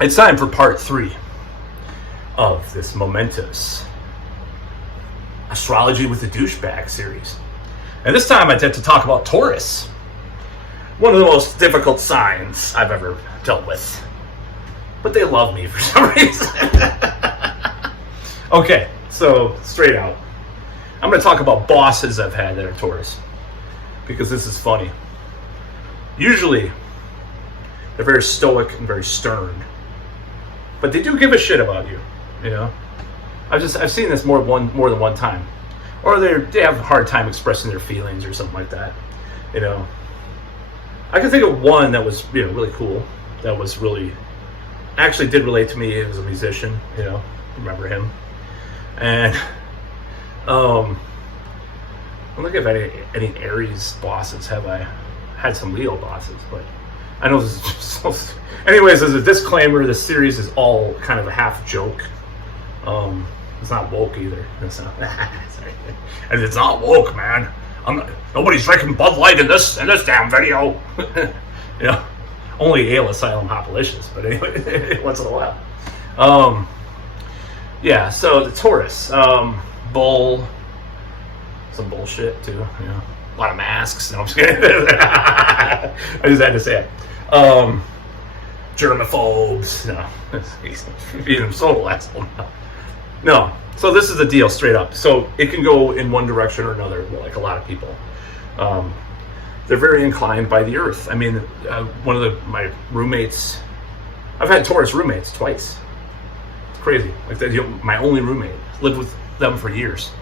It's time for part 3 of this momentous Astrology with the Douchebag series. And this time I get to talk about Taurus, one of the most difficult signs I've ever dealt with. But they love me for some reason. Okay, so straight out, I'm going to talk about bosses I've had that are Taurus, because this is funny. Usually, they're very stoic and very stern, but they do give a shit about you. You know, I've seen this more than one time, or they have a hard time expressing their feelings or something like that. You know, I can think of one that was really cool. That was really actually did relate to me. He was a musician. You know, remember him? And I'm looking at any Aries bosses. Have I had some Leo bosses? But I know this is just so... Anyways, as a disclaimer, this series is all kind of a half joke. It's not woke either. It's not, and it's not woke, man. Nobody's drinking Bud Light in this damn video. You know, only Ale Asylum Hoplicious, but anyway, once in a while. Yeah, so the Taurus, bull, some bullshit too, you know, a lot of masks. No, I'm just kidding. I just had to say it. Germaphobes, no, he's being him so asshole. No, so this is the deal, straight up. So it can go in one direction or another, like a lot of people. They're very inclined by the earth. I mean, one of my roommates, I've had Taurus roommates twice. It's crazy. Like that, my only roommate, lived with them for years.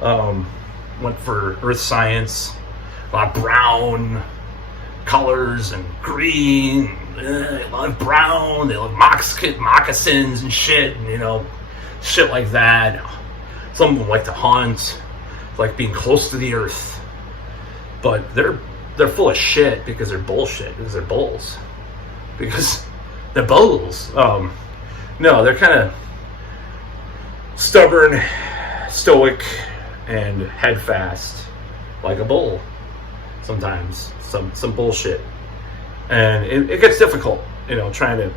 Went for earth science, a lot of brown colors and green. They love brown. They love moccasins and shit, and shit like that. Some of them like to hunt, like being close to the earth. But they're full of shit because they're bullshit, because they're bulls. Because they're bulls. No, they're kind of stubborn, stoic, and headfast, like a bull. Sometimes some bullshit, and it gets difficult, trying to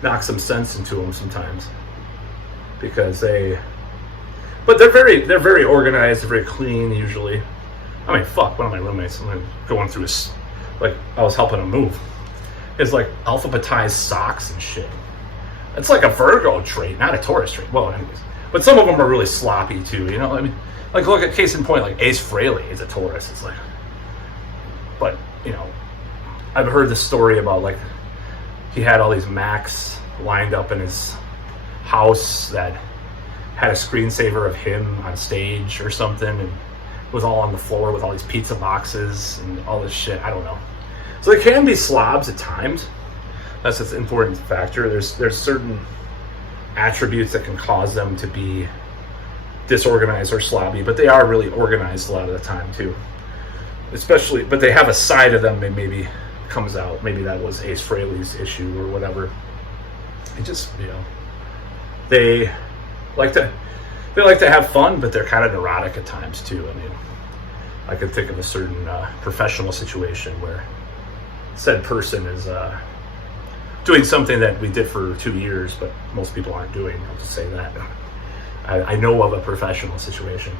knock some sense into them sometimes, because they're very organized, they're very clean usually. I mean, fuck, one of my roommates, I'm going through his, like, I was helping him move. It's like alphabetized socks and shit. It's like a Virgo trait, not a Taurus trait. Well, anyways, but some of them are really sloppy too. I mean, like, look at case in point, like Ace Frehley is a Taurus. It's like, but I've heard the story about, like, he had all these Macs lined up in his house that had a screensaver of him on stage or something, and it was all on the floor with all these pizza boxes and all this shit. I don't know. So they can be slobs at times. That's an important factor. There's certain attributes that can cause them to be disorganized or slobby, but they are really organized a lot of the time too. Especially, but they have a side of them that maybe comes out. Maybe that was Ace Frehley's issue or whatever. It just, they like to have fun, but they're kind of neurotic at times too. I mean, I could think of a certain professional situation where said person is doing something that we did for 2 years, but most people aren't doing. I'll just say that. I know of a professional situation.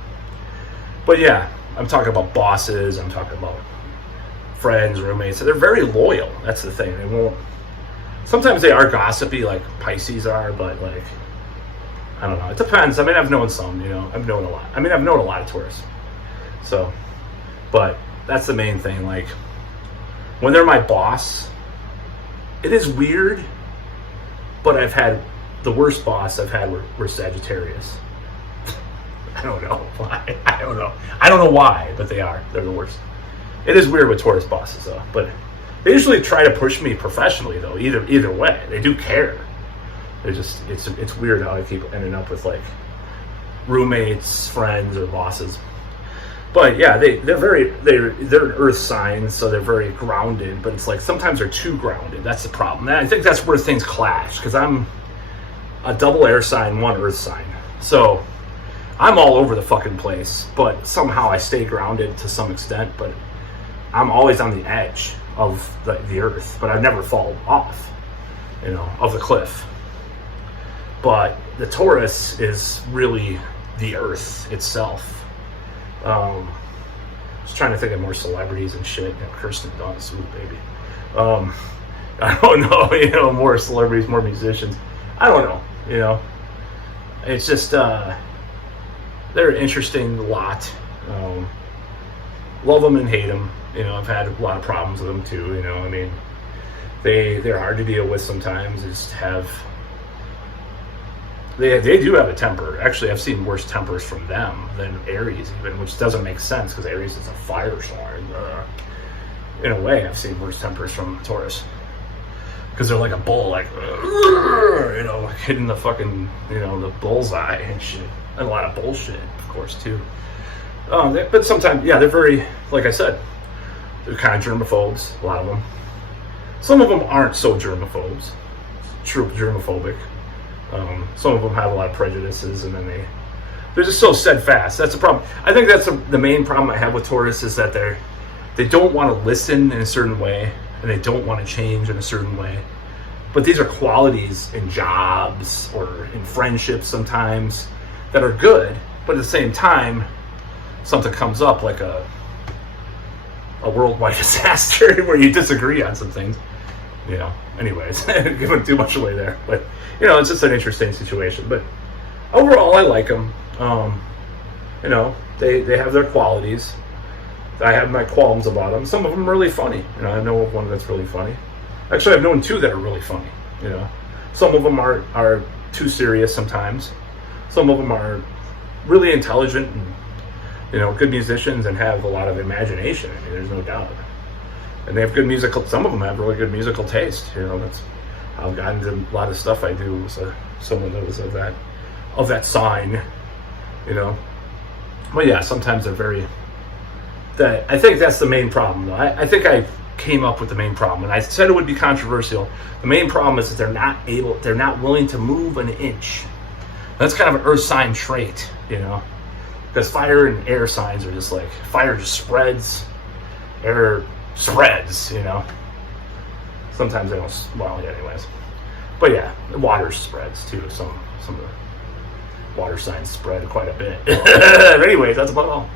But yeah, I'm talking about bosses, I'm talking about friends, roommates. So they're very loyal. That's the thing. They won't. Sometimes they are gossipy, like Pisces are, but, like, I don't know. It depends. I mean, I've known some, I've known a lot. I mean, I've known a lot of Taurus. So, but that's the main thing. Like, when they're my boss, it is weird, but I've had the worst boss I've had were Sagittarius. I don't know why. I don't know why, but they're the worst. It is weird with Taurus bosses though, but they usually try to push me professionally though. Either way, they do care. They're just it's weird how I keep ending up with, like, roommates, friends, or bosses. But yeah, they're an earth sign, so they're very grounded. But it's like sometimes they're too grounded. That's the problem. And I think that's where things clash, because I'm a double air sign, one earth sign. So I'm all over the fucking place, but somehow I stay grounded to some extent. But I'm always on the edge of the earth, but I never fall off. of the cliff. But the Taurus is really the earth itself. Just trying to think of more celebrities and shit. Kirsten Dunst, ooh, baby. I don't know, more celebrities, more musicians. I don't know, It's just, they're an interesting lot. Love them and hate them. I've had a lot of problems with them too, I mean, they're hard to deal with sometimes. They do have a temper. Actually, I've seen worse tempers from them than Aries even, which doesn't make sense because Aries is a fire sign. In a way, I've seen worse tempers from Taurus because they're like a bull, like, hitting the fucking, the bullseye and shit. And a lot of bullshit, of course, too. But sometimes, yeah, they're very, like I said, they're kind of germaphobes, a lot of them. Some of them aren't so germaphobes, germophobic. Some of them have a lot of prejudices, and then they're just so steadfast. That's the problem. I think that's the main problem I have with Taurus is that they don't want to listen in a certain way, and they don't want to change in a certain way. But these are qualities in jobs or in friendships sometimes that are good, but at the same time, something comes up like a worldwide disaster where you disagree on some things. Anyways, giving too much away there. But, it's just an interesting situation. But overall, I like them. They have their qualities. I have my qualms about them. Some of them are really funny. I know of one that's really funny. Actually, I've known two that are really funny. Some of them are too serious sometimes. Some of them are really intelligent and, good musicians and have a lot of imagination. I mean, there's no doubt. And they have good musical, some of them have really good musical taste. That's how I've gotten into a lot of stuff I do. So someone that was of that sign, But yeah, sometimes they're very, I think that's the main problem though. I think I came up with the main problem, and I said it would be controversial. The main problem is that they're not willing to move an inch. That's kind of an earth sign trait, because fire and air signs are just like, fire just spreads, air spreads, Sometimes they don't, well, yeah, anyways. But yeah, water spreads too. Some of the water signs spread quite a bit. Anyways, that's about all.